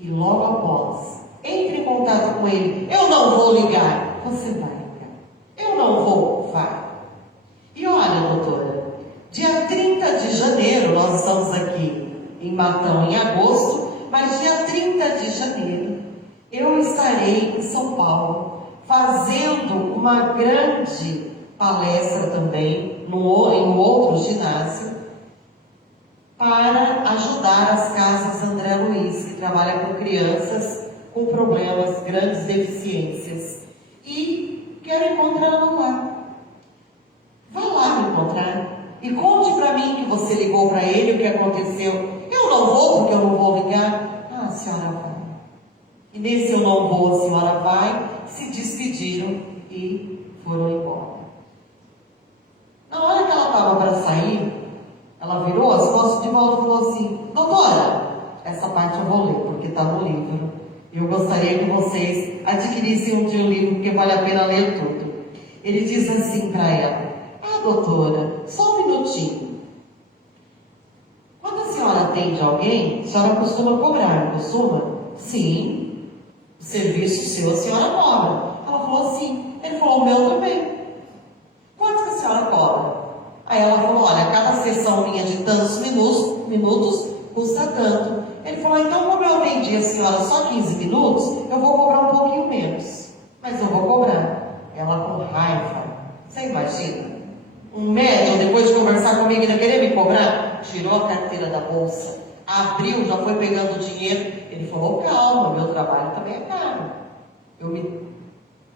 E logo após, entre em contato com ele. Eu não vou ligar. Você vai ligar. Eu não vou. Vai. E olha, doutora, dia 30 de janeiro, nós estamos aqui em Matão em agosto, mas dia 30 de janeiro, eu estarei em São Paulo. Paulo, fazendo uma grande palestra também em um outro ginásio para ajudar as casas André Luiz, que trabalha com crianças com problemas, grandes deficiências. E quero encontrá-lo lá. Vá lá me encontrar e conte para mim que você ligou para ele, o que aconteceu. Eu não vou porque eu não vou ligar. Ah, a senhora vai. E nesse eu não vou, a senhora vai. Se despediram e foram embora. Na hora que ela estava para sair, ela virou as costas de volta e falou assim: doutora, essa parte eu vou ler porque está no livro. Eu gostaria que vocês adquirissem um dia o livro, porque vale a pena ler tudo. Ele diz assim para ela: ah, doutora, só um minutinho. Quando a senhora atende alguém, a senhora costuma cobrar, não costuma? Sim. O serviço seu a senhora cobra. Ela falou sim. Ele falou: o meu também. Quanto que a senhora cobra? Aí ela falou: olha, cada sessão minha de tantos minutos custa tanto. Ele falou: então, como eu atendi a senhora só 15 minutos, eu vou cobrar um pouquinho menos. Mas eu vou cobrar. Ela com raiva. Você imagina? Um médium, depois de conversar comigo, ainda querer me cobrar? Tirou a carteira da bolsa, abriu, já foi pegando o dinheiro. Ele falou: calma, meu trabalho também é caro. Eu me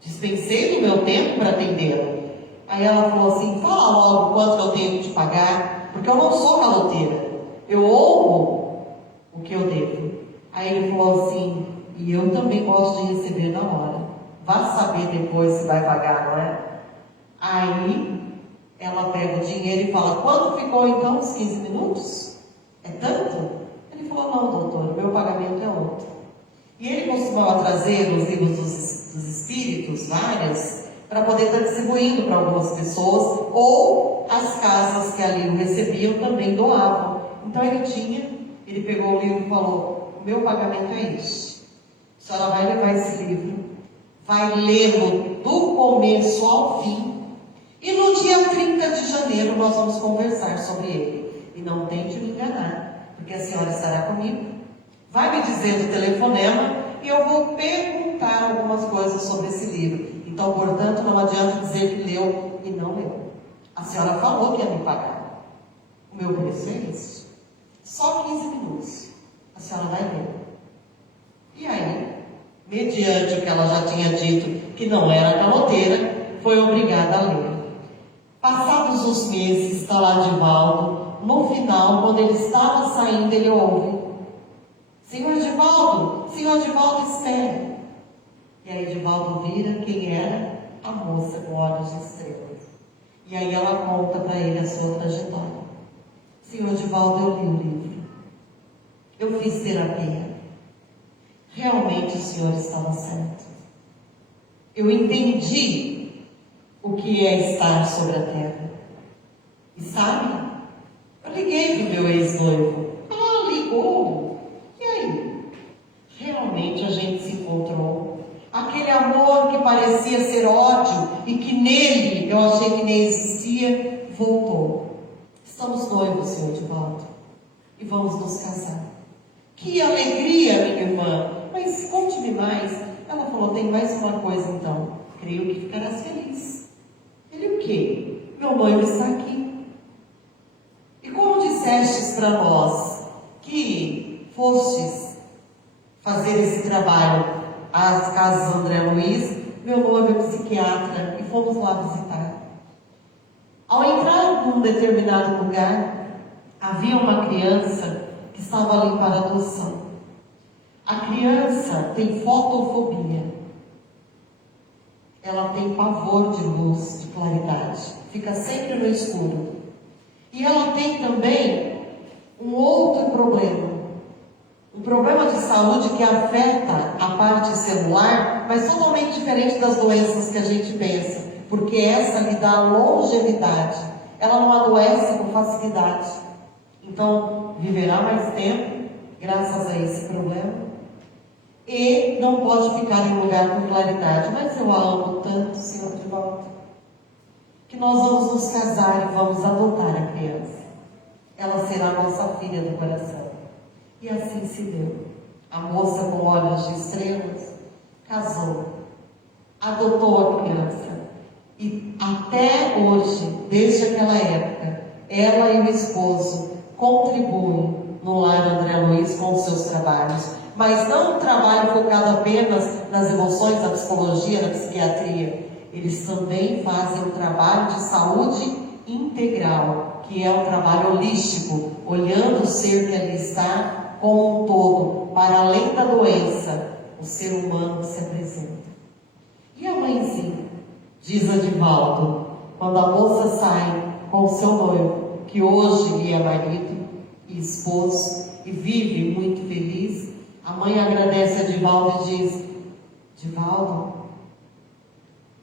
dispensei do meu tempo para atendê-lo. Aí ela falou assim: fala logo quanto eu tenho que te pagar, porque eu não sou caloteira. Eu honro o que eu devo. Aí ele falou assim: e eu também gosto de receber na hora. Vá saber depois se vai pagar, não é? Aí ela pega o dinheiro e fala: quanto ficou então os 15 minutos? É tanto? Ele falou: não, doutor, o meu pagamento é outro. E ele costumava trazer os livros dos espíritos, várias, para poder estar distribuindo para algumas pessoas, ou as casas que ali o recebiam também doavam. Então ele pegou o livro e falou: o meu pagamento é este. A senhora vai levar esse livro, vai lê-lo do começo ao fim, e no dia 30 de janeiro nós vamos conversar sobre ele. E não tente me enganar, porque a senhora estará comigo, vai me dizer do telefonema e eu vou perguntar algumas coisas sobre esse livro. Então, portanto, não adianta dizer que leu e não leu. A senhora falou que ia me pagar. O meu preço é esse. Só 15 minutos. A senhora vai ler. E aí, mediante o que ela já tinha dito, que não era caloteira, foi obrigada a ler. Passados os meses, está lá Divaldo. No final, quando ele estava saindo, ele ouve: senhor Divaldo, espere. E aí Divaldo vira quem era a moça com olhos de estrelas. E aí ela conta para ele a sua trajetória. Senhor Divaldo, eu li o livro. Eu fiz terapia. Realmente o senhor estava certo. Eu entendi o que é estar sobre a terra. E sabe, eu liguei pro meu ex-noivo. Ah, ligou. E aí? Realmente a gente se encontrou. Aquele amor que parecia ser ódio e que nele eu achei que nem existia, voltou. Estamos noivos, senhor Divaldo, e vamos nos casar. Que alegria, minha irmã! Mas conte-me mais. Ela falou: tem mais uma coisa então. Creio que ficarás feliz. Ele: o quê? Meu noivo está aqui. E como dissestes para nós que fostes fazer esse trabalho às casas André Luiz, meu noivo é psiquiatra e fomos lá visitar. Ao entrar num determinado lugar, havia uma criança que estava ali para adoção. A criança tem fotofobia. Ela tem pavor de luz, de claridade. Fica sempre no escuro. E ela tem também um outro problema. Um problema de saúde que afeta a parte celular, mas totalmente diferente das doenças que a gente pensa. Porque essa lhe dá longevidade. Ela não adoece com facilidade. Então, viverá mais tempo, graças a esse problema. E não pode ficar em lugar com claridade. Mas eu a amo tanto, senhor Divaldo, que nós vamos nos casar e vamos adotar a criança. Ela será nossa filha do coração. E assim se deu. A moça com olhos de estrelas casou. adotou a criança. E até hoje, desde aquela época, ela e o esposo contribuem no lar André Luiz com os seus trabalhos. Mas não um trabalho focado apenas nas emoções, na psicologia, na psiquiatria. Eles também fazem um trabalho de saúde integral, que é um trabalho holístico, olhando o ser que ali está como um todo, para além da doença, o ser humano que se apresenta. E a mãezinha, diz Adivaldo, quando a moça sai com o seu noivo, que hoje lhe é marido e esposo, e vive muito feliz, a mãe agradece a Adivaldo e diz: Adivaldo,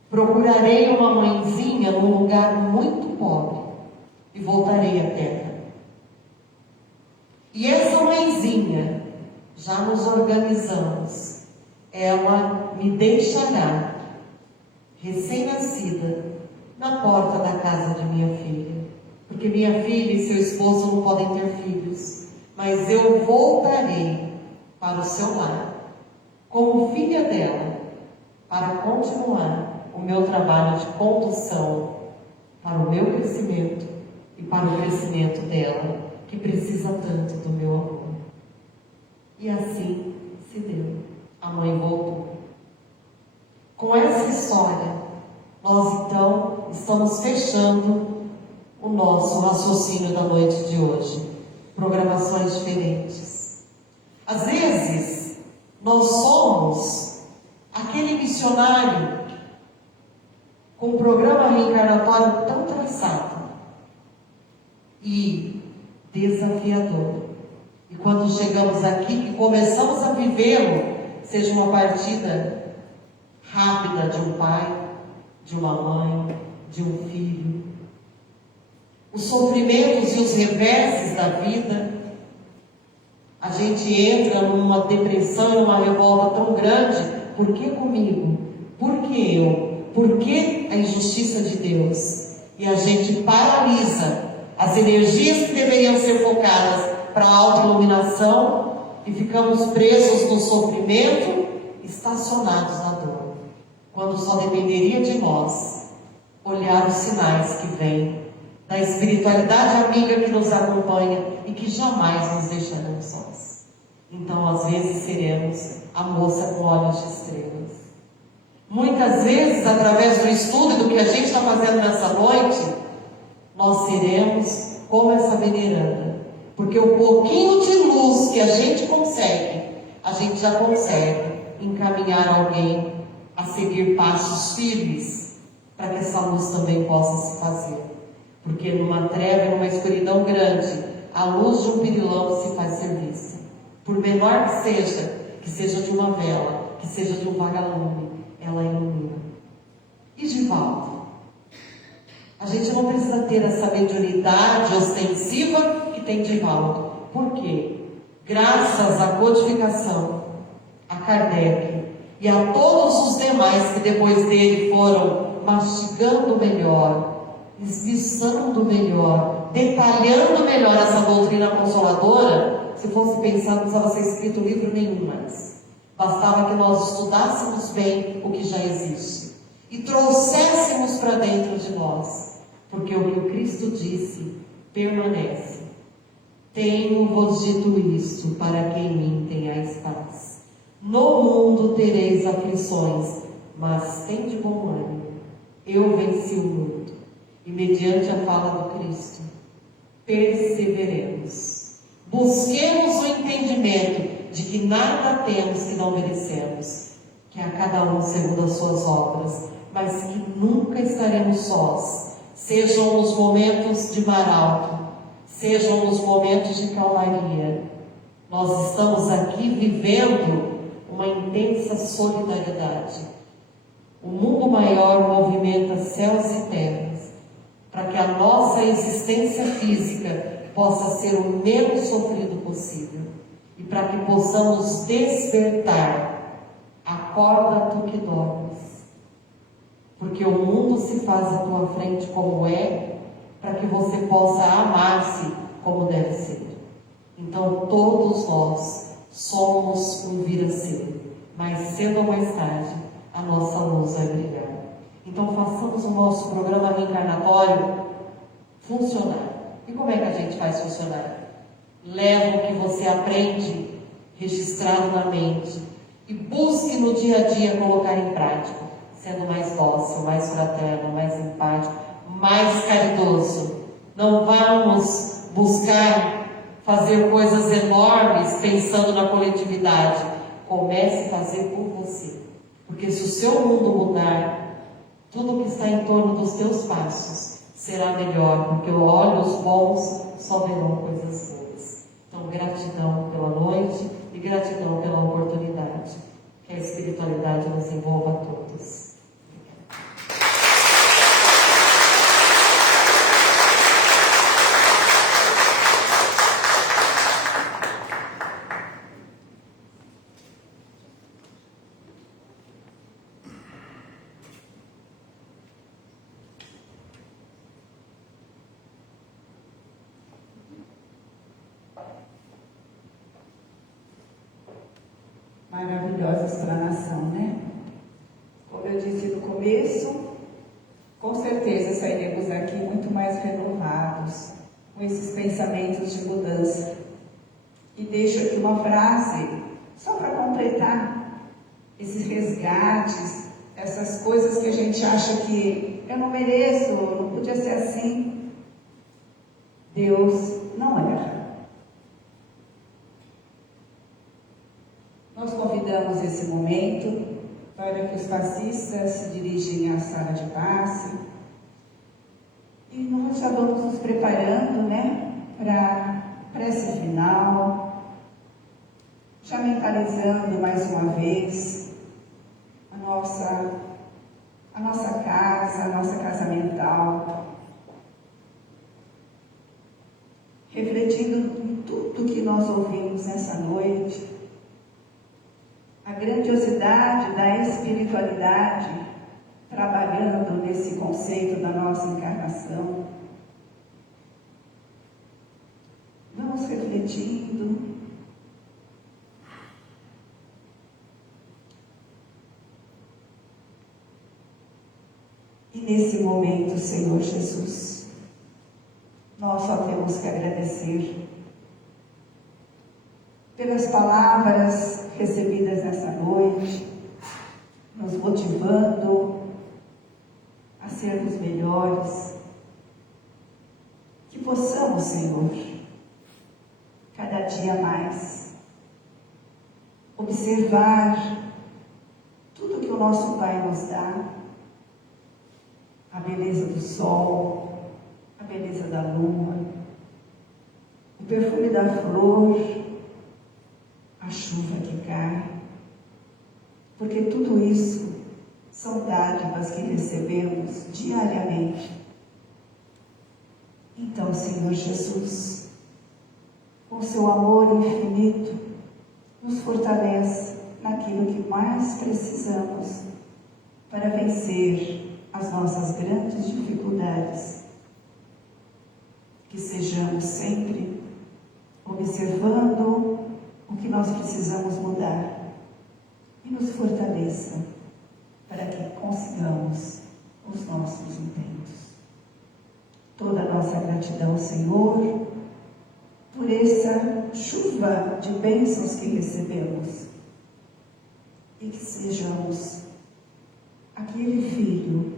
procurarei uma mãezinha num lugar muito pobre e voltarei à terra. E essa mãezinha, já nos organizamos, ela me deixará, recém-nascida, na porta da casa de minha filha. Porque minha filha e seu esposo não podem ter filhos, mas eu voltarei para o seu lar, como filha dela, para continuar o meu trabalho de condução para o meu crescimento e para o crescimento dela, que precisa tanto do meu amor. E assim se deu. A mãe voltou. Com essa história, nós então estamos fechando o nosso raciocínio da noite de hoje. Programações diferentes. Às vezes, nós somos aquele missionário com um programa reencarnatório tão traçado e desafiador. E quando chegamos aqui, que começamos a vivê-lo, seja uma partida rápida de um pai, de uma mãe, de um filho, os sofrimentos e os reverses da vida, a gente entra numa depressão, numa revolta tão grande. Por que comigo? Por que eu? Por que a injustiça de Deus? E a gente paralisa as energias que deveriam ser focadas para a autoiluminação e ficamos presos no sofrimento, estacionados na dor, quando só dependeria de nós olhar os sinais que vêm da espiritualidade amiga que nos acompanha e que jamais nos deixarão sós. Então, às vezes, seremos a moça com olhos de estrelas. Muitas vezes, através do estudo e do que a gente está fazendo nessa noite, nós seremos como essa veneranda. Porque o pouquinho de luz que a gente já consegue encaminhar alguém a seguir passos firmes para que essa luz também possa se fazer. Porque numa treva e numa escuridão grande, a luz de um pirilampo se faz ser vista. Por menor que seja de uma vela, que seja de um vagalume, ela ilumina. E Divaldo? A gente não precisa ter essa mediunidade ostensiva que tem Divaldo. Por quê? Graças à codificação, a Kardec e a todos os demais que depois dele foram mastigando melhor, esmiuçando melhor, detalhando melhor essa doutrina consoladora. Se fosse pensar, não precisava ser escrito livro nenhum mais. Bastava que nós estudássemos bem o que já existe e trouxéssemos para dentro de nós, porque o que o Cristo disse permanece. Tenho-vos dito isso, para que em mim tenhais paz. No mundo tereis aflições, mas tende bom ânimo. Eu venci o mundo. E mediante a fala do Cristo, perseveremos. Busquemos o entendimento de que nada temos que não merecemos, que a cada um segundo as suas obras, mas que nunca estaremos sós, sejam nos momentos de mar alto, sejam nos momentos de calmaria. Nós estamos aqui vivendo uma intensa solidariedade. O mundo maior movimenta céus e terras, para que a nossa existência física possa ser o menos sofrido possível e para que possamos despertar. Acorda tu que dormes, porque o mundo se faz à tua frente como é, para que você possa amar-se como deve ser. Então todos nós somos um vir a ser, mas cedo ou mais tarde a nossa luz vai brilhar. Então façamos o nosso programa reencarnatório funcionar. E como é que a gente faz funcionar? Leva o que você aprende registrado na mente e busque no dia a dia colocar em prática, sendo mais dócil, mais fraterno, mais empático, mais caridoso. Não vamos buscar fazer coisas enormes pensando na coletividade. Comece a fazer por você. Porque se o seu mundo mudar, tudo que está em torno dos teus passos será melhor, porque olhos bons só verão coisas boas. Então, gratidão pela noite e gratidão pela oportunidade. Que a espiritualidade nos envolva a todos. Maravilhosa explanação, né? Como eu disse no começo, com certeza sairemos daqui muito mais renovados, com esses pensamentos de mudança. E deixo aqui uma frase, só para completar esses resgates, essas coisas que a gente acha que eu não mereço, não podia ser assim. Deus não erra. Nós convidamos esse momento para que os passistas se dirigem à sala de passe e nós já vamos nos preparando, né, para a prece final, já mentalizando mais uma vez a nossa casa mental, refletindo em tudo que nós ouvimos nessa noite. A grandiosidade da espiritualidade trabalhando nesse conceito da nossa encarnação. Vamos refletindo. E nesse momento, Senhor Jesus, nós só temos que agradecer pelas palavras recebidas nessa noite, nos motivando a sermos melhores. Que possamos, Senhor, cada dia mais observar tudo que o nosso Pai nos dá, a beleza do sol, a beleza da lua, o perfume da flor, a chuva que cai, porque tudo isso são dádivas que recebemos diariamente. Então, Senhor Jesus, com seu amor infinito, nos fortalece naquilo que mais precisamos para vencer as nossas grandes dificuldades. Que sejamos sempre observando o que nós precisamos mudar e nos fortaleça para que consigamos os nossos intentos. Toda a nossa gratidão, Senhor, por essa chuva de bênçãos que recebemos e que sejamos aquele filho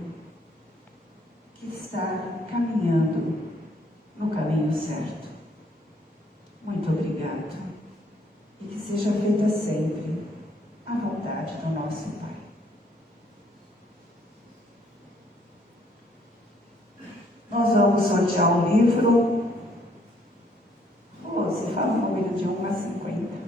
que está caminhando no caminho certo. Muito obrigado. E que seja feita sempre a vontade do nosso Pai. Nós vamos sortear um livro. Você fala o número de 1 a 50.